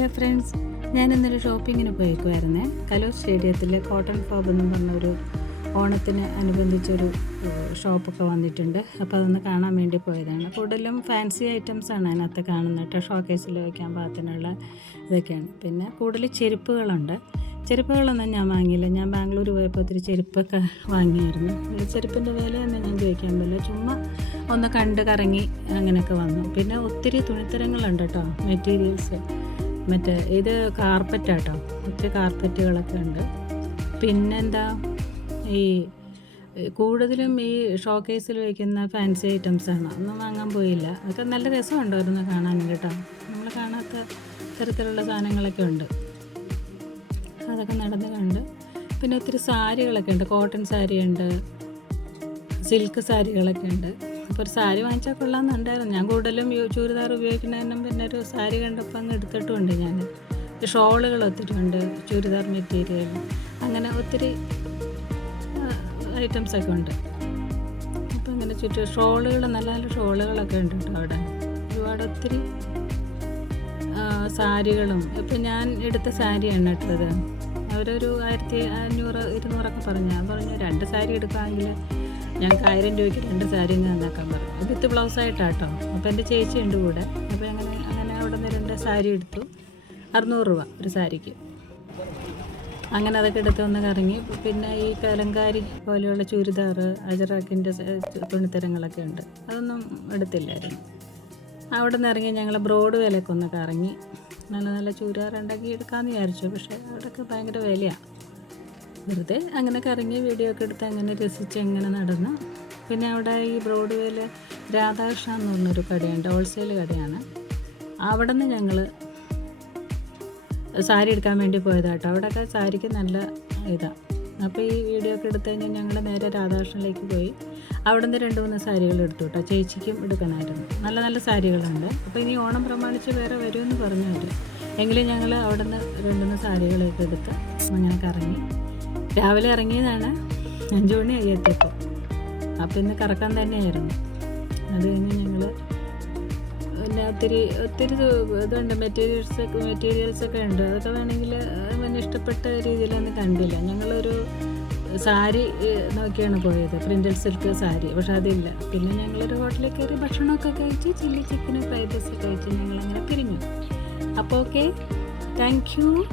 Hello friends ഞാൻ ഇന്നൊരു ഷോപ്പിങ്ങിന് പോയിക്കുമായിരുന്നേ കലൂർ സ്റ്റേഡിയത്തിൽ കോട്ടൺ ഫോബ് എന്ന് പറഞ്ഞൊരു ഓണത്തിന് അനുബന്ധിച്ചൊരു ഷോപ്പൊക്കെ വന്നിട്ടുണ്ട്. അപ്പോൾ അതൊന്ന് കാണാൻ വേണ്ടി പോയതാണ്. കൂടുതലും ഫാൻസി ഐറ്റംസാണ് അതിനകത്ത് കാണുന്നത് കേട്ടോ. ഷോക്കേസിൽ വയ്ക്കാൻ പാകത്തിനുള്ള ഇതൊക്കെയാണ്. പിന്നെ കൂടുതൽ ചെരുപ്പുകളുണ്ട്. ചെരുപ്പുകളൊന്നും ഞാൻ വാങ്ങിയില്ല. ഞാൻ ബാംഗ്ലൂർ പോയപ്പോൾ ഒത്തിരി ചെരുപ്പൊക്കെ വാങ്ങിയായിരുന്നു. ചെരുപ്പിന്റെ വില ഞാൻ ചോദിക്കാൻ പറ്റില്ല. ചുമ്മാ ഒന്ന് കണ്ട് കറങ്ങി അങ്ങനെയൊക്കെ വന്നു. പിന്നെ ഒത്തിരി തുണിത്തരങ്ങളുണ്ട് കേട്ടോ മെറ്റീരിയൽസ്. മറ്റേ ഇത് കാർപ്പറ്റാട്ടോ. ഒത്തിരി കാർപ്പറ്റുകളൊക്കെ ഉണ്ട്. പിന്നെന്താ? ഈ കൂടുതലും ഈ ഷോക്കേസിൽ വയ്ക്കുന്ന ഫാൻസി ഐറ്റംസ് ആണ്. ഒന്നും വാങ്ങാൻ പോയില്ല. അതൊക്കെ നല്ല രസമുണ്ടായിരുന്നു കാണാൻ കേട്ടോ. നമ്മൾ കാണാത്ത തരത്തിലുള്ള സാധനങ്ങളൊക്കെ ഉണ്ട്. അതൊക്കെ നടന്നു കണ്ട്. പിന്നെ ഒത്തിരി സാരികളൊക്കെ ഉണ്ട്. കോട്ടൺ സാരിയുണ്ട്. സിൽക്ക് സാരികളൊക്കെ ഉണ്ട്. അപ്പോൾ ഒരു സാരി വാങ്ങിച്ചാൽ കൊള്ളാമെന്നുണ്ടായിരുന്നു. ഞാൻ കൂടുതലും ചൂരിദാർ ഉപയോഗിക്കുന്നതിനും പിന്നെ ഒരു സാരി കണ്ടപ്പോൾ അങ്ങ് എടുത്തിട്ടുമുണ്ട് ഞാൻ ഷോളുകൾ ഒത്തിരി ഉണ്ട് ചുരിദാർ മെറ്റീരിയൽ അങ്ങനെ ഒത്തിരി ഐറ്റംസ് ഒക്കെ ഉണ്ട്. അപ്പോൾ അങ്ങനെ ചുറ്റും ഷോളുകൾ നല്ല നല്ല ഷോളുകളൊക്കെ ഉണ്ട് കേട്ടോ അവിടെ. ഒരുപാട് ഒത്തിരി സാരികളും. ഇപ്പം ഞാൻ എടുത്ത സാരിയാണ് ഇട്ടത്. അവരൊരു ആയിരത്തി അഞ്ഞൂറ് ഇരുന്നൂറൊക്കെ പറഞ്ഞു. ഞാൻ പറഞ്ഞു രണ്ട് സാരി എടുക്കുകയാണെങ്കിൽ ഞങ്ങൾക്ക് ആയിരം രൂപയ്ക്ക് രണ്ട് സാരി നന്നാക്കാൻ പറഞ്ഞു. വിത്ത് ബ്ലൗസ് ആയിട്ടാട്ടോ. അപ്പോൾ എന്റെ ചേച്ചി ഉണ്ട് കൂടെ. അപ്പോൾ അങ്ങനെ അങ്ങനെ അവിടെ നിന്ന് രണ്ട് സാരി എടുത്തു. അറുന്നൂറ് രൂപ ഒരു സാരിക്ക്. അങ്ങനെ അതൊക്കെ എടുത്ത് വന്ന് കറങ്ങി. പിന്നെ ഈ കലങ്കാരി പോലെയുള്ള ചുരിദാർ അജറാക്കിന്റെ തുണിത്തരങ്ങളൊക്കെ ഉണ്ട്. അതൊന്നും എടുത്തില്ലായിരുന്നു. അവിടെ നിന്ന് ഇറങ്ങി ഞങ്ങൾ ബ്രോഡ് വിലയൊക്കെ ഒന്ന് കറങ്ങി. നല്ല നല്ല ചുരിദാർ ഉണ്ടാക്കി എടുക്കാമെന്ന് വിചാരിച്ചു. പക്ഷേ അവിടെയൊക്കെ ഭയങ്കര വിലയാണ് വെറുതെ അങ്ങനെ കറങ്ങി വീഡിയോ ഒക്കെ എടുത്ത് അങ്ങനെ രസിച്ച് അങ്ങനെ നടന്നു. പിന്നെ അവിടെ ഈ ബ്രോഡ് വേൽ രാധാകൃഷ്ണ എന്ന് പറഞ്ഞൊരു കടയുണ്ട് ഹോൾസെയിൽ കടയാണ്. അവിടെ നിന്ന് ഞങ്ങൾ സാരി എടുക്കാൻ വേണ്ടി പോയതാട്ടോ. അവിടെയൊക്കെ സാരിക്ക് നല്ല ഇതാണ് അപ്പോൾ ഈ വീഡിയോ ഒക്കെ എടുത്ത് കഴിഞ്ഞാൽ ഞങ്ങൾ നേരെ രാധാകൃഷ്ണനിലേക്ക് പോയി. അവിടെ നിന്ന് രണ്ട് മൂന്ന് സാരികൾ എടുത്തു കേട്ടോ. ചേച്ചിക്കും എടുക്കണമായിരുന്നു നല്ല നല്ല സാരികളുണ്ട്. അപ്പോൾ ഇനി ഓണം പ്രമാണിച്ച് വേറെ വരുമെന്ന് പറഞ്ഞു എങ്കിലും ഞങ്ങൾ അവിടെ നിന്ന് രണ്ട് മൂന്ന് സാരികളൊക്കെ എടുത്ത് അങ്ങനെ കറങ്ങി. രാവിലെ ഇറങ്ങിയതാണ്. അഞ്ചു മണിയായി എത്തിയപ്പോൾ. അപ്പം ഇന്ന് കറക്കാൻ തന്നെയായിരുന്നു. അത് കഴിഞ്ഞ് ഞങ്ങൾ പിന്നെ ഒത്തിരി ഒത്തിരി ഇതുണ്ട്. മെറ്റീരിയൽസ് മെറ്റീരിയൽസ് ഒക്കെ ഉണ്ട്. അതൊക്കെ വേണമെങ്കിൽ പിന്നെ ഇഷ്ടപ്പെട്ട രീതിയിലൊന്നും കണ്ടില്ല. ഞങ്ങളൊരു സാരി നോക്കിയാണ് പോയത്. Printed silk sari. പക്ഷെ അതില്ല. പിന്നെ ഞങ്ങളൊരു ഹോട്ടലിൽ കയറി ഭക്ഷണമൊക്കെ കഴിച്ച് ചില്ലി ചിക്കനും ഫ്രൈഡ് റൈസ് കഴിച്ച് ഞങ്ങളങ്ങനെ പിരിഞ്ഞു. അപ്പോൾ ഓക്കെ താങ്ക് യു